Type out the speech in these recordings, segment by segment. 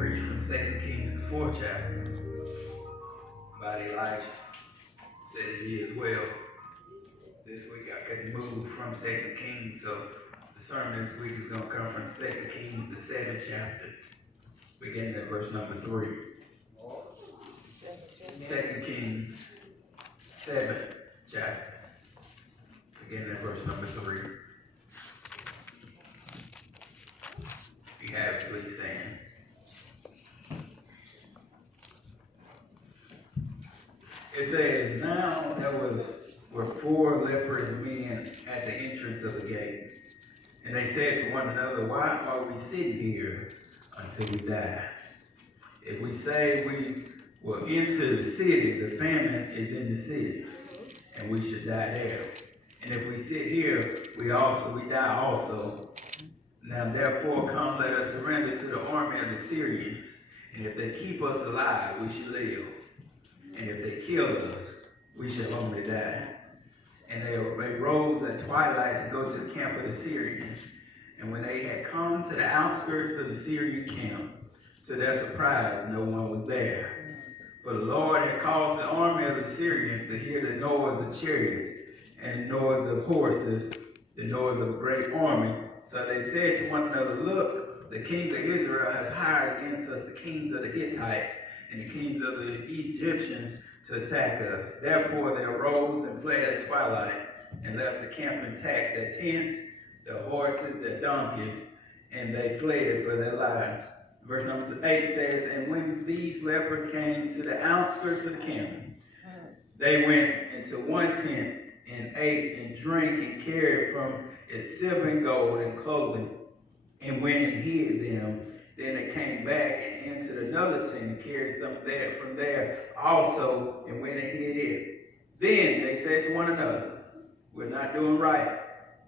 preach from 2 Kings, the 4th chapter, about Elijah. Said he as well. This week I couldn't move from 2 Kings, so the sermon this week is going to come from 2 Kings, the 7th chapter, beginning at verse number 3. 2 Kings, 7th chapter, beginning at verse number 3. If you have it, please stand. It says, now there were 4 leprous men at the entrance of the gate. And they said to one another, why are we sitting here until we die? If we say we will enter the city, the famine is in the city, and we should die there. And if we sit here, we die also. Now therefore come, let us surrender to the army of the Syrians. And if they keep us alive, we shall live. And if they kill us, we shall only die. And they rose at twilight to go to the camp of the Syrians. And when they had come to the outskirts of the Syrian camp, to their surprise, no one was there. For the Lord had caused the army of the Syrians to hear the noise of chariots and the noise of horses, the noise of a great army. So they said to one another, look, the king of Israel has hired against us the kings of the Hittites and the kings of the Egyptians to attack us. Therefore they arose and fled at twilight and left the camp intact, their tents, their horses, their donkeys, and they fled for their lives. Verse number 8 says, and when these lepers came to the outskirts of the camp, they went into one tent and ate and drank and carried from it silver and gold and clothing and went and hid them. Then they came back and entered another tent and carried some there from there also and went and hid it. Then they said to one another, we're not doing right.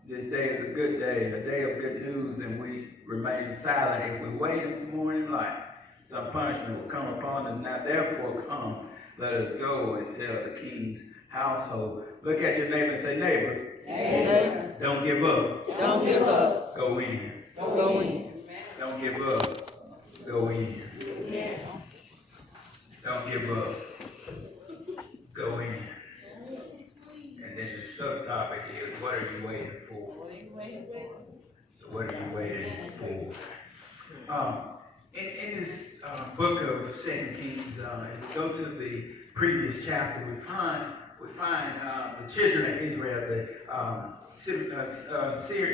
This day is a good day, a day of good news, and we remain silent. If we wait until morning light, some punishment will come upon us. Now therefore come, let us go and tell the king's household. Look at your neighbor and say, neighbor, neighbor, don't give up. Don't give up. Go in. Go in. Don't give up. Go in. Yeah. Don't give up. Go in. And then the subtopic is, what are you waiting for? So what are you waiting for? In this book of 2 Kings, if we go to the previous chapter, we find the children of Israel, the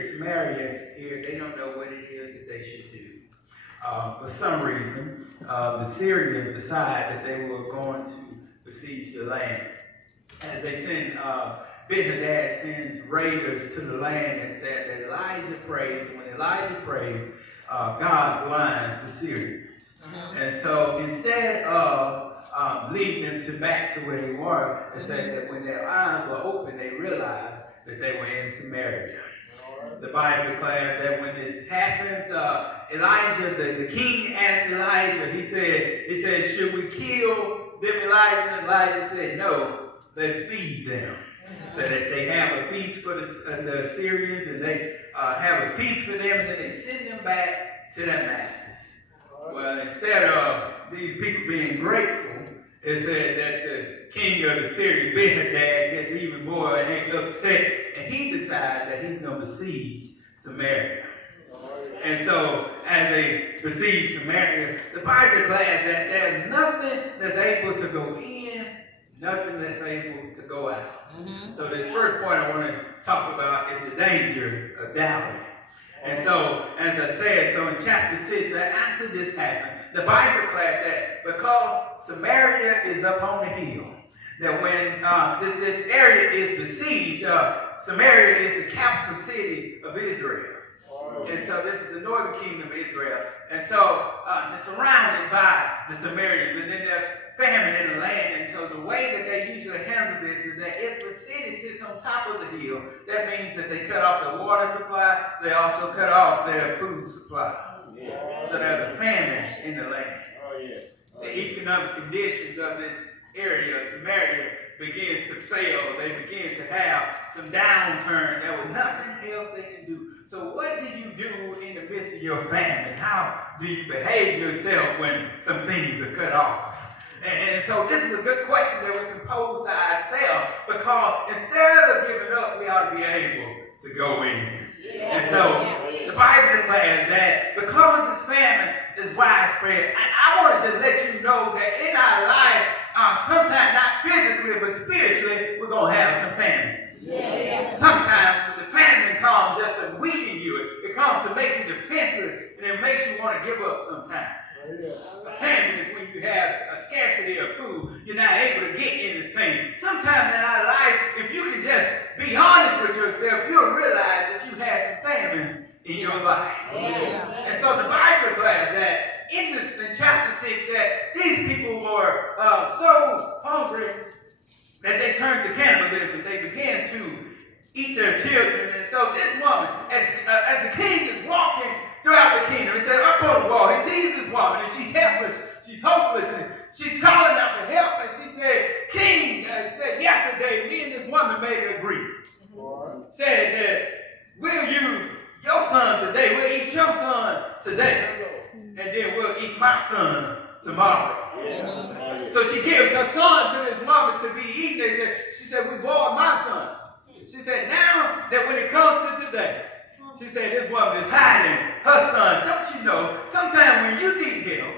Samaria here, they don't know what it is that they should do. For some reason, the Syrians decide that they were going to besiege the land. As they send, Ben-Hadad sends raiders to the land and said that Elijah prays, and when Elijah prays, God blinds the Syrians. And so instead of leading them back to where they were, it said that when their eyes were open, they realized that they were in Samaria. The Bible declares that when this happens, Elijah, the king asked Elijah, he said, should we kill them, Elijah? And Elijah said, no, let's feed them. So that they have a feast for the Syrians, and they have a feast for them, and then they send them back to their masters. Well, instead of these people being grateful, it said that the king of the Syrians, Ben-Hadad, gets even more upset, and he decides that he's going to besiege Samaria. And so, as they besiege Samaria, the Bible declares that there's nothing that's able to go in, nothing that's able to go out. So this first point I want to talk about is the danger of doubting. And so, as I said, so in chapter 6, after this happened, the Bible declares that because Samaria is up on the hill, that when this area is besieged, Samaria is the capital city of Israel. And so this is the northern kingdom of Israel. And so they're surrounded by the Samaritans. And then there's famine in the land. And so the way that they usually handle this is that if the city sits on top of the hill, that means that they cut off the water supply. They also cut off their food supply. So there's a famine in the land. The economic conditions of this area of Samaria begins to fail. They begin to have some downturn. There was nothing else they can do. So what do you do in the midst of your family? How do you behave yourself when some things are cut off? And so this is a good question that we can pose to ourselves, because instead of giving up, we ought to be able to go in. And so the Bible declares that because this famine is widespread, and I wanted to let you know that in our life, sometimes not physically, but spiritually, we're going to have some famines. Sometimes the famine comes just to weaken you. It comes to make you defensive, and it makes you want to give up sometimes. A famine is when you have a scarcity of food. You're not able to get anything. Sometimes in our life, if you can just be honest with yourself, you'll realize that you had some famines in your life. And so the Bible declares that in chapter 6, that these people were so hungry that they turned to cannibalism. They began to eat their children. And so this woman, as the king is walking throughout the kingdom, he said, up on the wall, he sees this woman, and she's helpless, she's hopeless, and she's calling out for help. And she said, King, said yesterday, me and this woman made an agreement. Said that we'll use your son today, we'll eat your son today, and then we'll eat my son tomorrow. So she gives her son to this woman to be eaten. She said, we boiled my son. She said, now that when it comes to today, she said, this woman is hiding her son. Don't you know, sometimes when you need help,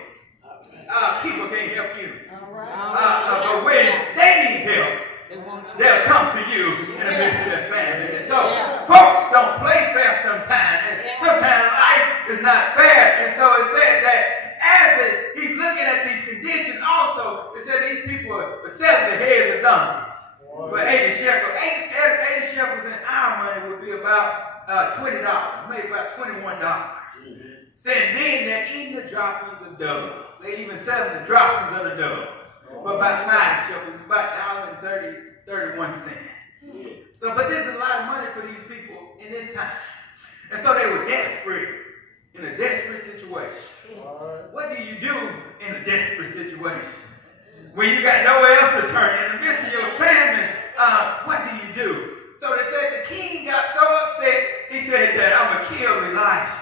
people can't help you. But when they need help, they'll come to you in the midst of their family. And so folks don't play fair sometimes. And sometimes life is not fair. And so it said that as he's looking at these conditions also, it said these people were selling the heads of donkeys for 80 shekels. 80 shekels in our money would be about $20, maybe about $21. Said then they're eating the droppings of doves. They even selling the droppings of the doves for about 5 shekels, about $1.31. So, but this is a lot of money for these people in this time. And so they were desperate, in a desperate situation. What do you do in a desperate situation? When you got nowhere else to turn, in the midst of your famine, what do you do? So they said the king got so upset, he said that I'm going to kill Elijah.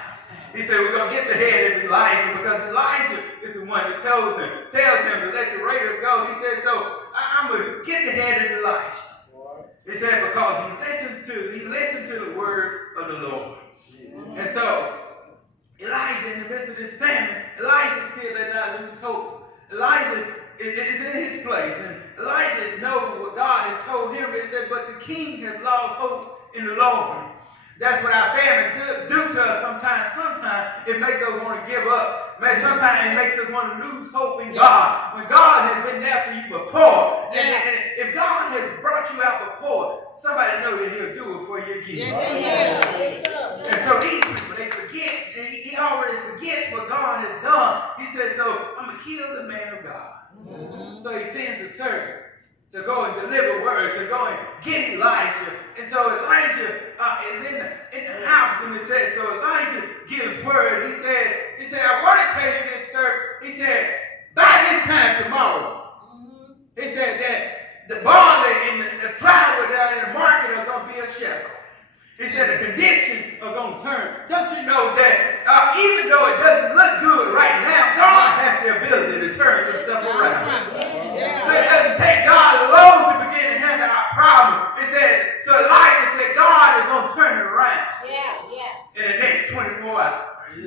He said, we're going to get the head of Elijah, because Elijah is the one that tells him to let the raider go. He said, so I'm going to get the head of Elijah. He said, because he listened to the word of the Lord. And so Elijah, in the midst of this famine, Elijah still did not lose hope. Elijah is in his place, and Elijah knows what God has told him. He said, but the king has lost hope in the Lord. That's what our family do to us sometimes. Sometimes it makes us want to give up. Man, sometimes it makes us want to lose hope in God. When God has been there for you before, and if God has brought you out before, somebody know that he'll do it for you again. And so these people, they forget, and he already forgets what God has done. He says, so I'm going to kill the man of God. So he sends a servant to go and deliver word, to go and get Elijah. And so Elijah is in the house, and it said, so Elijah gives word. He said, I want to tell you this, sir. He said, by this time tomorrow, he said that the barley and the flour down in the market are going to be a shekel. He said the conditions are going to turn. Don't you know that even though it doesn't look good right now, God has the ability to turn some stuff around. So it doesn't take God alone to begin to handle our problem. It said, so Elijah said, God is going to turn it around in the next 24 hours.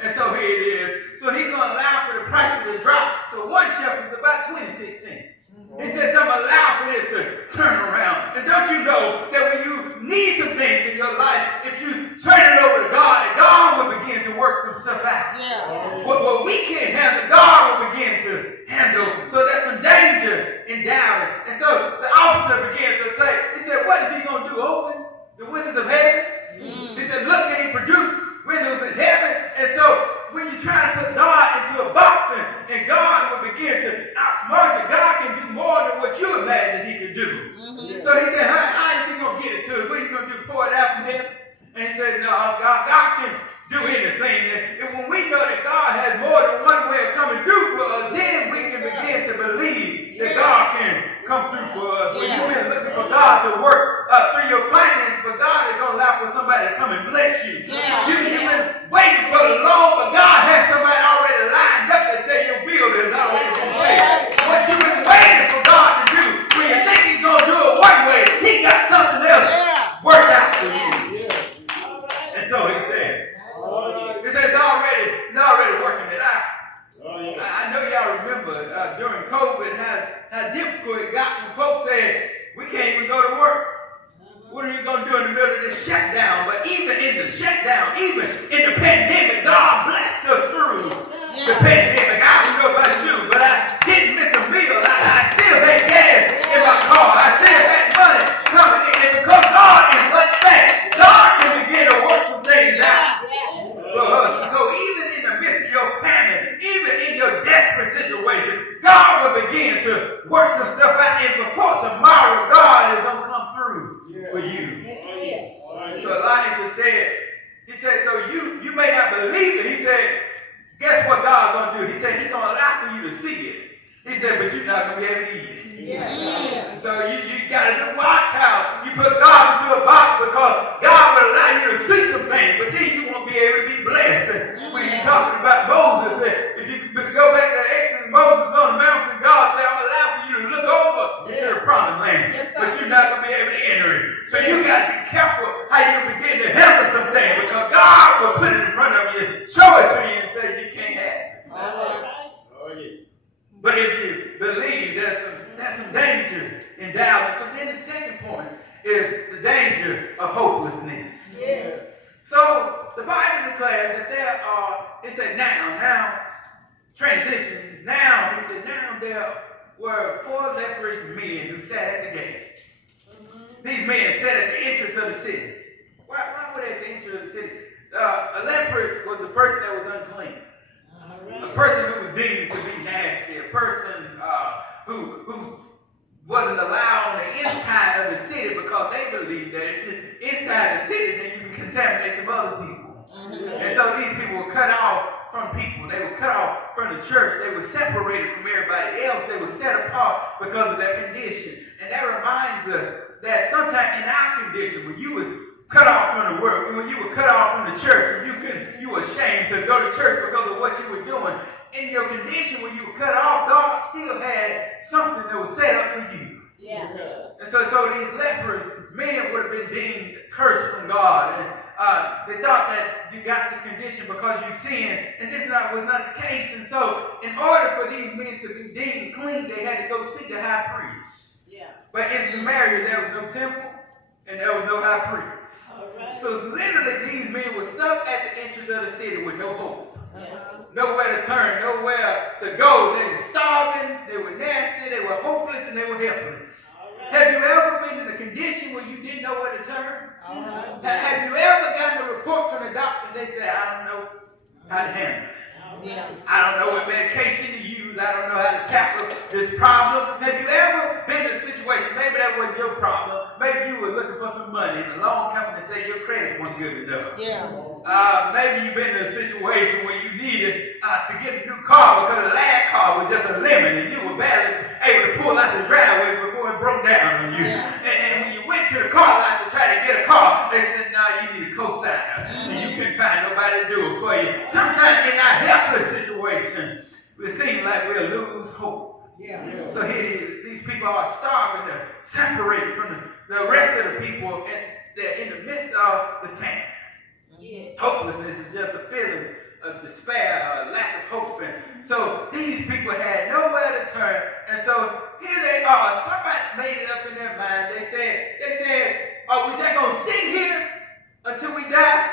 And so here it is. So he's going to allow for the prices to drop. So one shekel is about 26 cents. He says, I'm going to allow for this to turn around. And don't you know that when you need some things in your life, if you turn it over to God, and God will begin to work some stuff out. What we can't handle, God will begin to handle. So there's some danger in doubting. And so the officer begins to say, he said, what is he going to do? Open the windows of heaven? He said, look, can he produce windows in heaven? And so when you try to put God into a box, and God will begin to outsmart you, God can do more than what you imagine he could do. So he said, how is he going to get it to us? What are you going to do, pour it out from him? And he said, no, God can do anything. And when we know that God has more than one way of coming through to see it. He said, but you're not going to be able to eat it. Yeah. So you got to watch how you put God into a box, because God will allow you to see some things, but then you won't be able to be blessed. And when you're talking about Moses, if you go back to Exodus, Moses on the mountain, God said, I'm going to allow for you to look over to the promised land, but you're not going to be able to enter it. So you got to be careful how you begin to handle some things, because God will put it in front of you, show it to you, and say you can't have it. Oh, yeah. But if you believe, there's some danger in doubt. So then the second point is the danger of hopelessness. Yeah. So the Bible declares that it said now, transition, now, he said, now there were 4 leprous men who sat at the gate. These men sat at the entrance of the city. Why were they at the entrance of the city? A leper was a person that was unclean. A person who was deemed to be nasty, a person who wasn't allowed on the inside of the city, because they believed that if you're inside the city, then you can contaminate some other people. And so these people were cut off from people. They were cut off from the church. They were separated from everybody else. They were set apart because of their condition. And that reminds us that sometimes in our condition, when you was cut off from the work, when you were cut off from the church, and you were ashamed to go to church because of what you were doing. In your condition, when you were cut off, God still had something that was set up for you. Yeah. And so these leper men would have been deemed cursed from God. And they thought that you got this condition because you sinned, and this was not the case. And so in order for these men to be deemed clean, they had to go see the high priest. Yeah. But in Samaria, there was no temple, and there was no high priest. So literally these men were stuck at the entrance of the city with no hope. Nowhere to turn, nowhere to go. They were starving, they were nasty, they were hopeless, and they were helpless. Have you ever been in a condition where you didn't know where to turn? Have you ever gotten a report from the doctor and they said, I don't know how to handle it? I don't know what medication to use. I don't know how to tackle this problem. Have you ever been in a situation, maybe that wasn't your problem, maybe you were looking for some money and a loan company said your credit wasn't good enough. Maybe you've been in a situation where you needed to get a new car because the last car was just a lemon and you were barely able to pull out the driveway before it broke down on you. And when you went to the car lot to try to get a car, they said, no, you need a cosigner. And you couldn't find nobody to do it for you. Sometimes in our helpless situation, it seems like we'll lose hope. So here these people are starving, they're separated from the rest of the people, and they're in the midst of the famine. Hopelessness is just a feeling of despair, a lack of hope. And so these people had nowhere to turn. And so here they are. Somebody made it up in their mind. They said, are we just going to sit here until we die?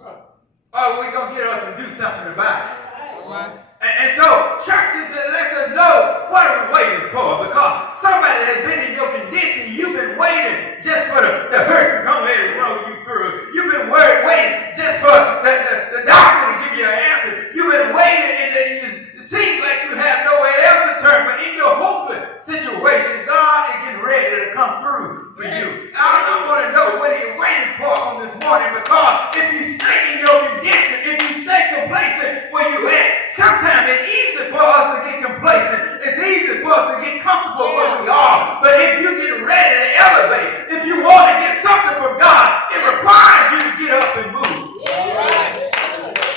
Or are we going to get up and do something about it? And so churches lets us know what are we waiting for, because somebody has been in your condition. You've been waiting just for the hearse to come in and roll you through. You've been waiting just for the doctor to give you an answer. You've been waiting, and it seems like you have nowhere else to turn. But in your hopeless situation, God is getting ready to come through for you. I want to know what you're waiting for on this morning, because if you stay in your condition, if you stay complacent where you at, sometimes it's easy for us to get complacent. It's easy for us to get comfortable where we are. But if you get ready to elevate, if you want to get something from God, it requires you to get up and move.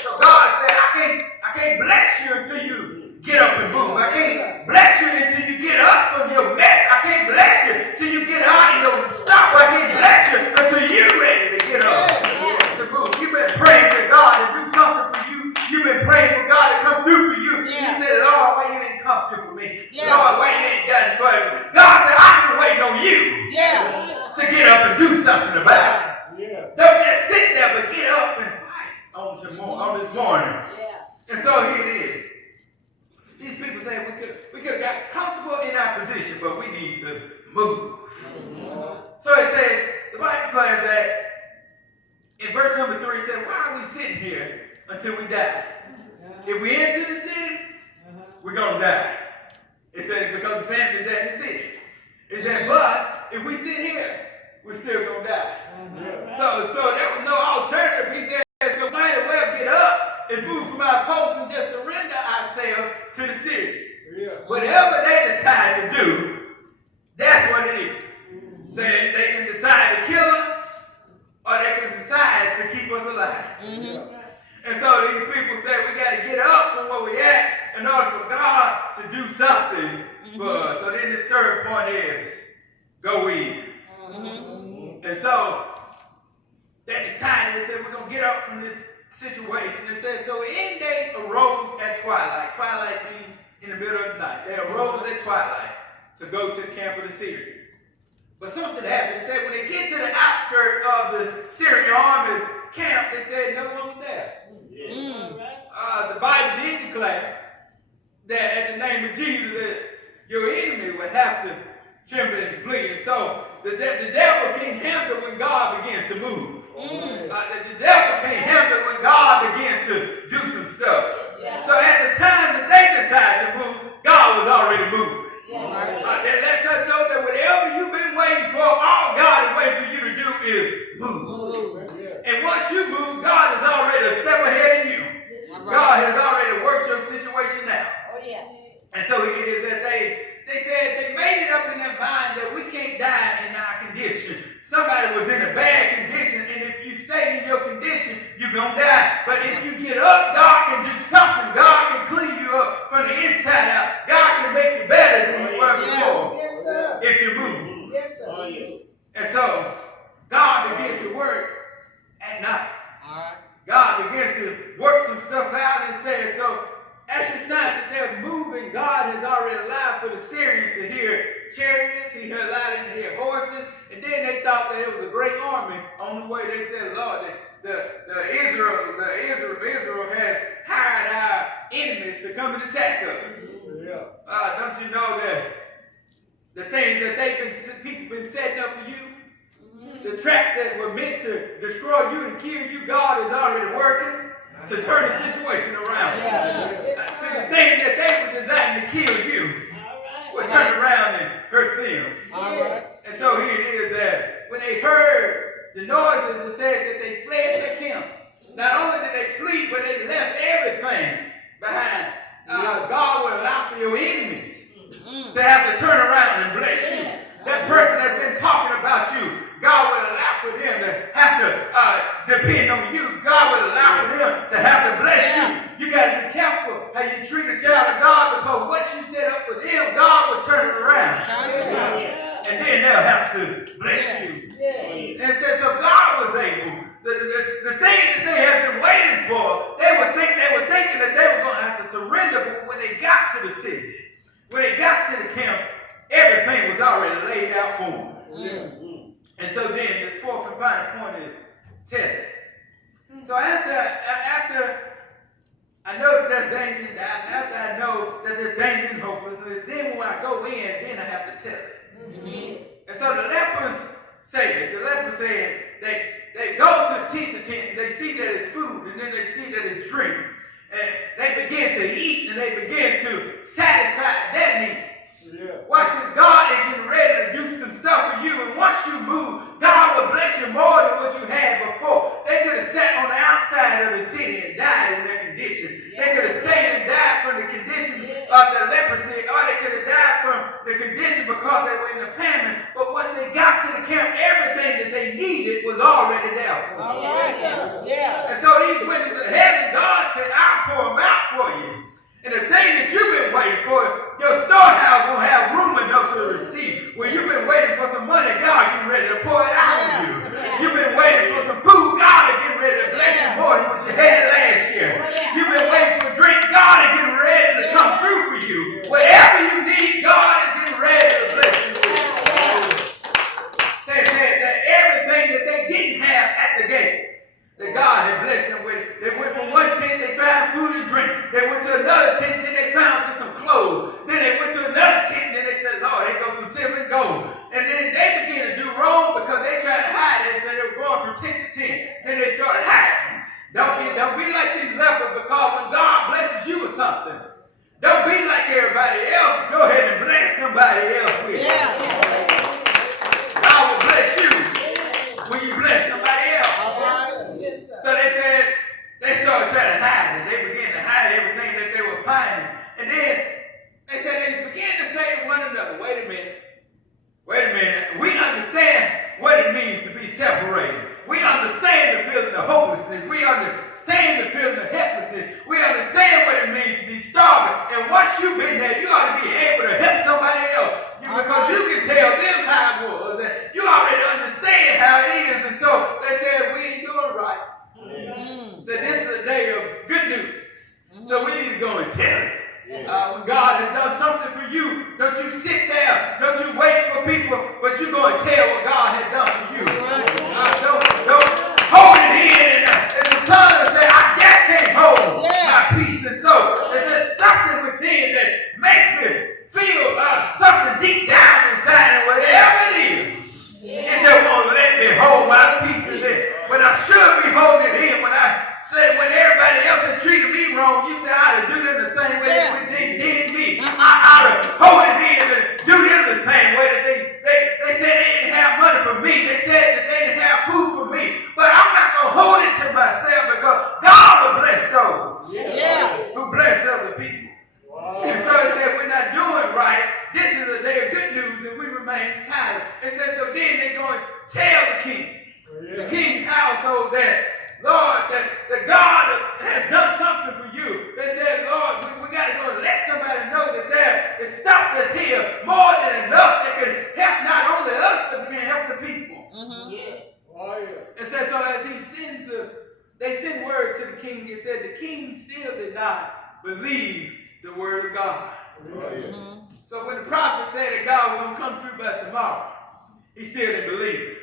So God said, I can't bless you until you get up and move. I can't bless you until you get up from your mess. I can't bless you until you get out of your stuff. I can't bless you until you're ready to get up to move. You've been praying to God to do something for you. You've been praying for God to come through for you. You said, Lord, why you ain't come through for me? Lord, why you ain't done for me? God said, I've been waiting on you to get up and do something about it. Don't just sit there, but get up and fight on this morning. And so here it is. These people say we could have got comfortable in our position, but we need to move. So it said, the Bible declares that in verse number 3, it said, why are we sitting here until we die? If we enter the city, we're going to die. It said because the family is dead in the city. It said, but if we sit here, we're still going to die. So there was no alternative. He said, so might as well get up and move from our post and just surrender ourselves to the city. Whatever they decide to do, that's what it is. So they can decide to kill us, or they can decide to keep us alive. And so these people say we got to get up from where we're at in order for God to do something for us. So then the third point is go in. And so they decided, they said, we're going to get up from this situation. It says, so in they arose at twilight. Twilight means in the middle of the night. They arose at twilight to go to the camp of the Syrians. But something happened. It said when they get to the outskirts of the Syrian army's camp, they said no one was there. The Bible did declare that at the name of Jesus, that your enemy would have to tremble and flee. And so the devil can't handle when God begins to move. The devil can't handle when God begins to do some stuff. So at the time that they decided to move, God was already moving. That lets us know that whatever you've been waiting for, all God is waiting for you to do is move. And once you move, God is already a step ahead of you. God has already worked your situation out. And so it is that they said they made it up in their mind that we can't die in our condition. Somebody was in a bad condition, and if you stay in your condition, you're going to die. But if you get up, God can do something. God can clean you up from the inside out. God can make you better than you were before. If you move. And so God begins to work at night. God begins to work some stuff out and says, so at this time that they're moving, God has already allowed for the Syrians to hear chariots, He allowed them to hear horses, and then they thought that it was a great army on the way. They said, Lord, Israel has hired our enemies to come and attack us. Don't you know that the things that people been setting up for you, the traps that were meant to destroy you and kill you, God is already working to turn the situation around. See, the thing that they were designed to kill you will turn around and hurt them. And so here it is that when they heard the noises, it said that they fled their camp. Not only did they flee, but they left everything behind. God will allow for your enemies to have to turn around and bless you. That person that's been talking about you, God will allow for them to have to depend on you. God will allow for them to have to bless you. You got to be careful how you treat a child of God, because what you set up for them, God will turn it around. And then they'll have to bless you. And it says, so God was able. The thing that they had been waiting for, they were thinking that they were going to have to surrender, but when they got to the city, when they got to the camp, everything was already laid out for them. And so then this fourth and final point is tell it. So after I know that there's danger, after I know that there's danger and hopelessness, then when I go in, then I have to tell it. And so the lepers said, they go to the tent, and they see that it's food, and then they see that it's drink. And they begin to eat, and they begin to satisfy their needs. Watch this. God is getting ready to do some stuff for you, and once you move, God will bless you more than what you had before. They could have sat on the outside of the city and died in their condition. They could have stayed and died from the condition of the leprosy, or they could have died from the condition because they were in the famine. But once they got to the camp, everything that they needed was already there for them. And so these witnesses of heaven, God said, I'll pour them out for you. And the thing that you've been waiting for, your storehouse won't have room enough to receive. When you've been waiting for some money, God getting ready to you've been there, you ought to be able to help somebody else. Because you can tell them how it was. And you already understand how it is. And so they said, we ain't doing right. So this is a day of good news. So we need to go and tell it. When God has done something for you, don't you sit there, don't you wait for people, but you go and tell what God has done for you. Don't hold it in. And the son will say, I just can't hold my peace. And so there's something within that makes me feel something deep down inside, and whatever it is, it just won't let me hold my peace in it. When I should be holding it in, when everybody else has treated me wrong, you say I ought to do them the same way they did me. I ought to hold it in and do them the same way that they said they didn't have money for me. They said that they didn't have food for me. But I'm not going to hold it to myself, because God will bless those who bless other people. And so it said, we're not doing right. This is a day of good news, and we remain silent. It said, so then they're going to tell the king, the king's household, that, Lord, that God has done something for you. They said, Lord, we got to go and let somebody know that there is stuff that's here, more than enough, that can help not only us, but can help the people. It said, so as they send word to the king, it said the king still did not believe the word of God. So when the prophet said that God was going to come through by tomorrow, he still didn't believe it.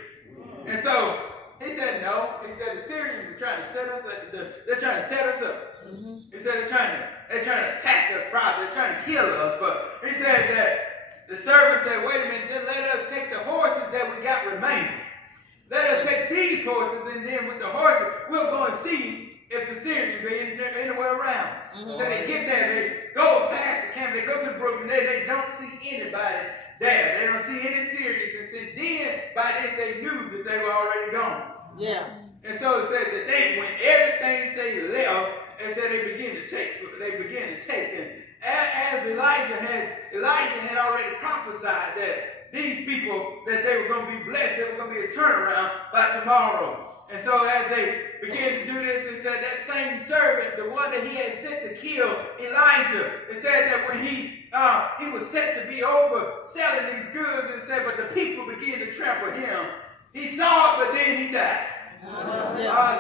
And so he said no. He said the Syrians are trying to set us up. They're trying to set us up. He said they're trying to attack us, probably. They're trying to kill us. But he said that the servant said, wait a minute, just let us take the horses that we got remaining. Let us take these horses, and then with the horses, we'll go and see if the Syrians are anywhere around. So they get there, they go past the camp, they go to the brook, and they don't see anybody there. They don't see any Syrians. And so then, by this, they knew that they were already gone. And so it said that they went, everything they left, and said they began to take. And as Elijah had already prophesied that these people, that they were going to be blessed, there was going to be a turnaround by tomorrow. And so as they began to do this, it said that same servant, the one that he had sent to kill Elijah, it said that when he was set to be over selling these goods, it said, but the people began to trample him. He saw it, but then he died.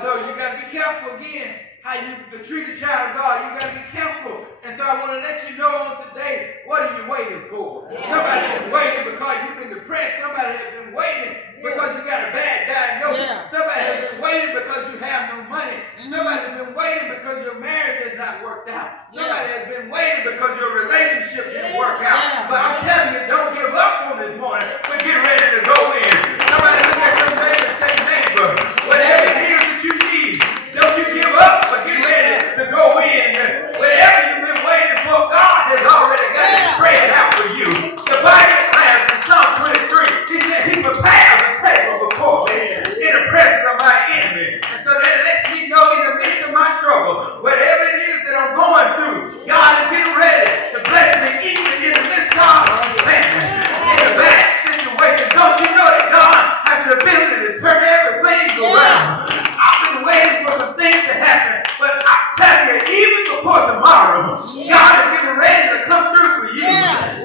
So you got to be careful again how you treat a child of God. You got to be careful. And so I want to let you know on today, what are you waiting for? Somebody's been waiting because you've been depressed. Somebody has been waiting because you got a bad diagnosis. Somebody has been waiting because you have no money. Somebody has been waiting because your marriage has not worked out. Somebody has been waiting because your relationship didn't work out. But I'm telling you, don't give up on this morning, but get ready to go in. Somebody look at your neighbor and say, neighbor, whatever it is that you need, don't you give up, but get ready to go in. Whatever you've been waiting for, God has already got it spread out for you. The Bible says in Psalm 23, he said, he prepares a table before me in the presence of my enemy. And so that lets me know in the midst of my trouble, whatever it is that I'm going through, God is getting ready to bless me even in the midst of famine, in the bad situation. Don't you know that God has the ability to turn everything around? I've been waiting for some things to happen, but I'm telling you, even before tomorrow, God is getting ready to come through for you.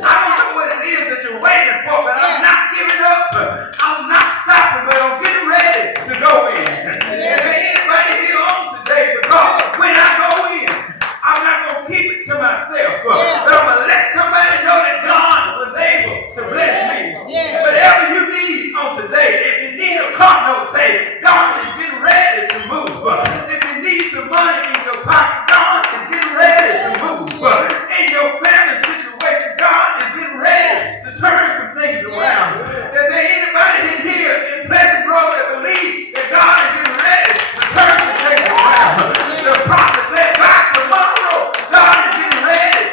I don't know what it is that you're waiting for, but I'm not giving up. I'm not stopping, but I'm getting ready to go in. Is there anybody here on today? Because when I go in, I'm not going to keep it to myself, but I'm going to let somebody know that God was able to bless me. Whatever you need on today, if you need a car note paid, God is getting ready to move. If you need some money in your pocket, God is getting ready to move. In your family situation, God is getting ready to turn some things around. Is there anybody in here in Pleasant Grove that believes that God is getting ready to turn some things around? The prophet said, by tomorrow, God is getting ready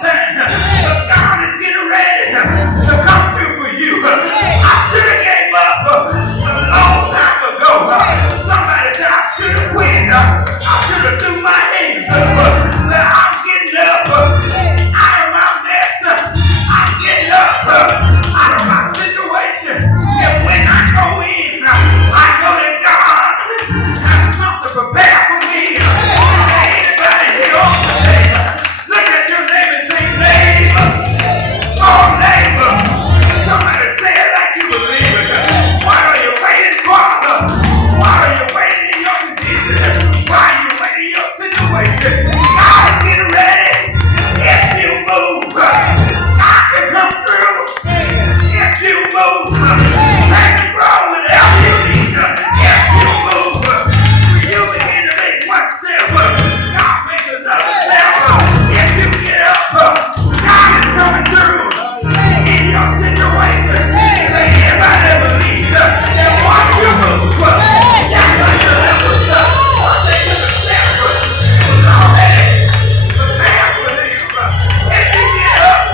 time. But God is getting ready to come through for you. I should have gave up a long time ago. Somebody said I should have quit. I should have threw my hands up. But I'm getting up out of my mess. I'm getting up out of my situation. And when I go in, I know that God has something prepared for me. Anybody here on today? Look at your neighbor and say, neighbor. Oh, neighbor. Somebody say it like you believe it. What are you waiting for? Why are you waiting in your condition? Why are you waiting in your situation? God is getting ready. If you move, God can come through. If you move, let me grow whatever you need. If you move, you begin to make one step. God makes another step. If you get up, God is coming through in your situation. Anybody ever believe that once you move, that's how you level up. Once they took a step, it was already prepared for you. If you get up,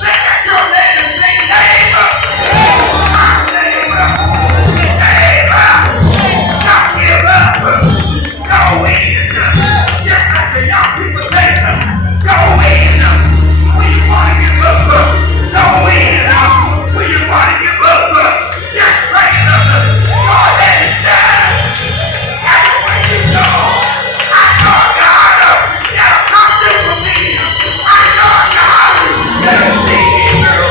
look at your neighbor and say, neighbor, neighbor, neighbor, don't give up. Go in. Just like the young people say, go in. When you want to give up, go in. When you want to give up, just pray it up. Go ahead and shine. Everywhere you go, I know God that'll come through for me. I know God that'll see me through.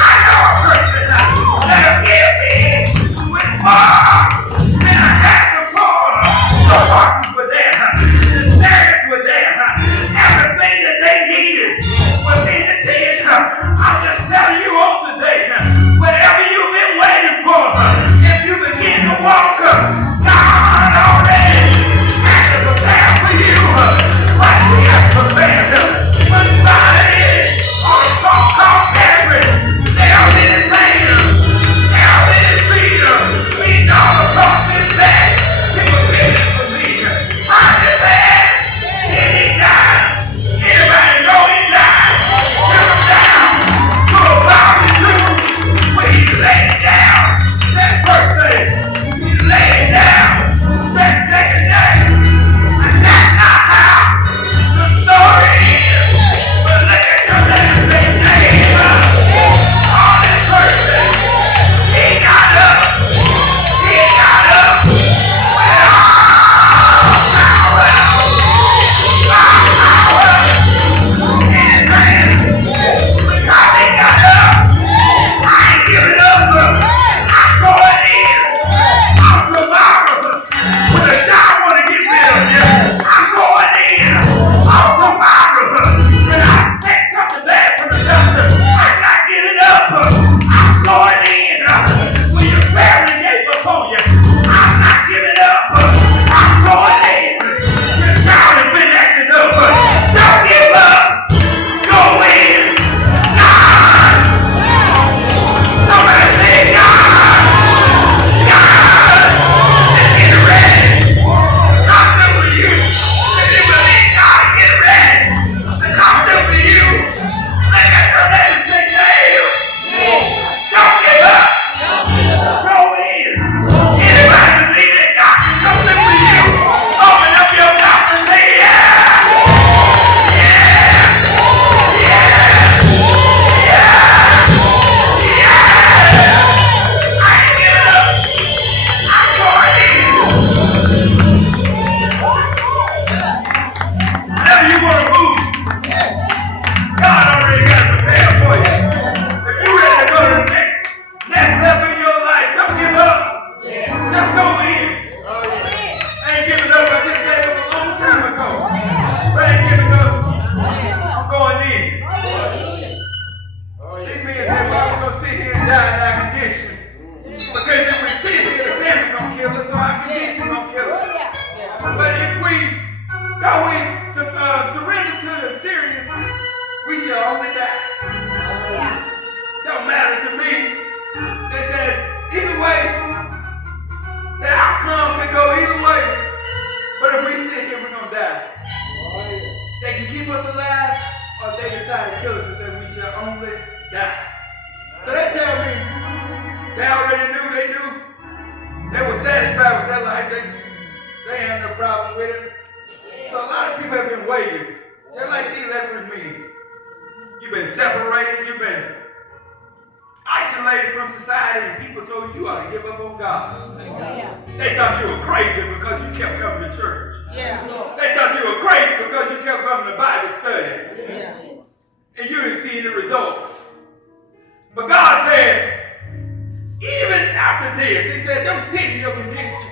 I know a person that'll give me with more than I had before. The horses were there, the chariots were there, everything that they needed was in the tent. I'm just telling you all today, whatever you've been waiting for, if you begin to walk, God already has it prepared for you. What He has prepared. When somebody is on a so-called marriage, they're in His hands, they're in His feet, beating all across His back. He was waiting for me. I'm His hand. And He died. Anybody know He died? Took Him down to a valley tomb where He laid down that first day. He laid down that second day. And that's not how the story is. But look at your neighbor and say, neighbor, on that first day, He got up. He got up with all power in His hands. Because He got up, I ain't giving up. I'm going in. I'm survivor. When the job want to get rid of you, I'm going in. I'm survivor. When I expect something bad from the doctor, I'm not giving up. I'm going in. When your family gave up on you, I'm not giving up. I'm going in. Your child has been acting up. Don't give up. Go in. God. Somebody say God. God is getting ready. Come through for you. If you believe God is getting ready to come through for you, look at your neighbor and say, neighbor, don't give up. Go in. Anybody believe that God can come through for you? Open up your mouth and say, yeah. I ain't giving up. I'm going in. Whenever you want to move, God already got it prepared for you. If you're ready to go to the next level in your life, don't give up. Just go in. I ain't giving up. I just gave up a long time ago. But I ain't giving up. I'm going in. These men say, well, we're going to sit here and die in our condition. Because if we sit here, the family going to kill us, so our condition going to kill us. But if we go in, surrender to the Syrians, we shall only die. Don't matter to me. They said, either way, the outcome could go either way. But if we sit here, we're going to die. They can keep us alive, or they decide to kill us and say we shall only die. So they tell me they already knew they were satisfied with their life. They had no problem with it. So a lot of people have been waiting. Just like these leprous men. You've been separated, you've been isolated from society, and people told you ought to give up on God. They thought you were crazy because you kept coming to church. They thought you were crazy because you kept coming to Bible study. And you didn't see any results. But God said, even after this, he said, don't sit in your condition.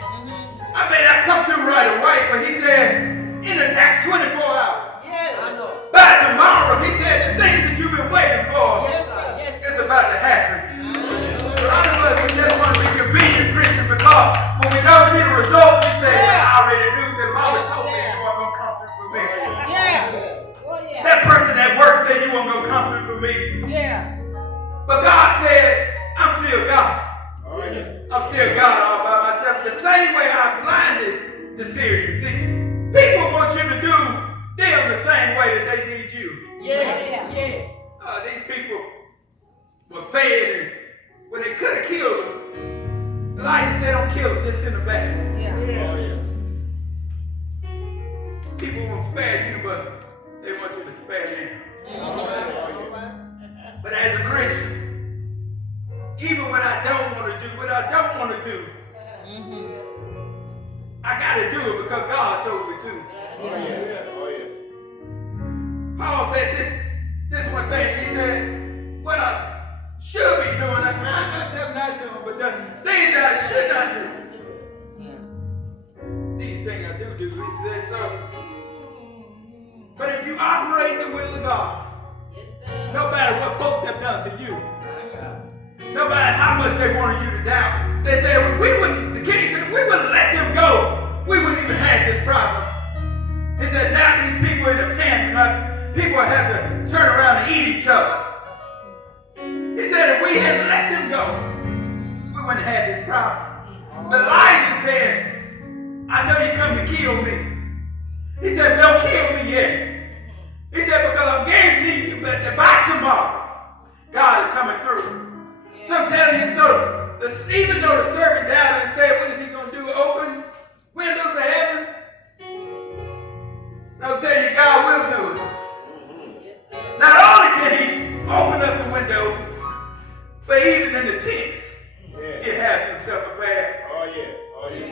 I may not come through right away, but he said, in the next 24 hours, by tomorrow, he said, the thing that you've been waiting for, it's about to happen. A lot of us just want to be convenient Christians because when we don't see the results, we say, well, I already knew that mama told me you weren't going to come through for me. That person at work said you weren't going to come through for me. But God said, I'm still God. I'm still God all by myself. The same way I blinded the Syrians. See, people want you to do them the same way that they did you. These people were fed, and when they could have killed them, Elijah said, don't kill them, just send them back. People won't spare you, but they want you to spare them. But as a Christian, even when I don't want to do what I don't want to do, I got to do it because God told me to. Paul said this one thing. He said, what I should be doing, I find myself not doing, but the things that I should not do, these things I do. He said so. But if you operate in the will of God, no matter what folks have done to you, no matter how much they wanted you to doubt, they said, the king said, we wouldn't let them go. We wouldn't even have this problem. He said, now these people in the family, people have to turn around and eat each other. He said, if we hadn't let them go, we wouldn't have this problem. But Elijah said, I know you come to kill me. He said, don't kill me yet. He said, because I'm guaranteeing you that by tomorrow, God is coming through. So I'm telling you, even though the servant doubted and said, what is he going to do? Open windows of heaven? I'm telling you, God will do it. Not only can he open up the windows, but even in the tents, it has some stuff prepared.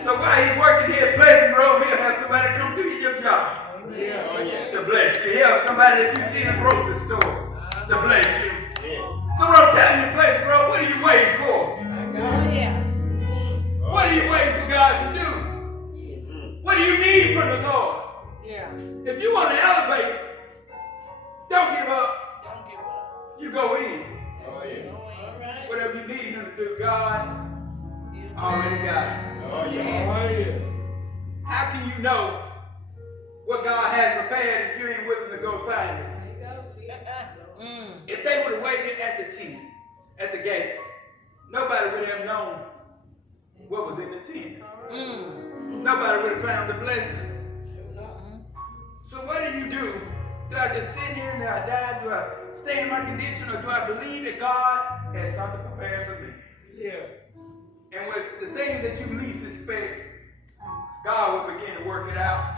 So while he's working here at Pleasant Grove, he'll have somebody come through your job to bless you. He'll have somebody that you see in the grocery store to bless you. So what I'm telling you, Pleasant Grove, what are you waiting for? What are you waiting for God to do? What do you need from the Lord? If you want to elevate, don't give up. You go in. Whatever you need him to do, God already got it. How can you know what God has prepared if you ain't willing to go find it? If they would have waited at the tent, at the gate, nobody would have known what was in the tent. Nobody would have found the blessing. So what do you do? Do I just sit here and do I die? Do I stay in my condition, or do I believe that God has something prepared for me? And with the things that you least expect, God will begin to work it out.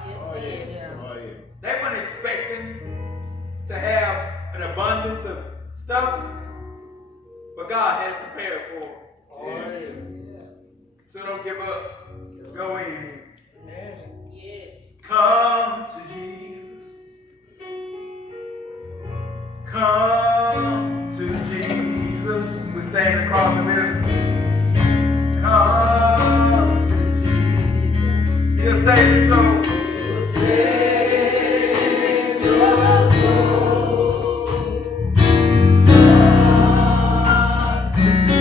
They weren't expecting to have an abundance of stuff, but God had it prepared for them. So don't give up. Go in. Come to Jesus. Come to Jesus. We're standing across the river. Come to Jesus. He'll save your soul.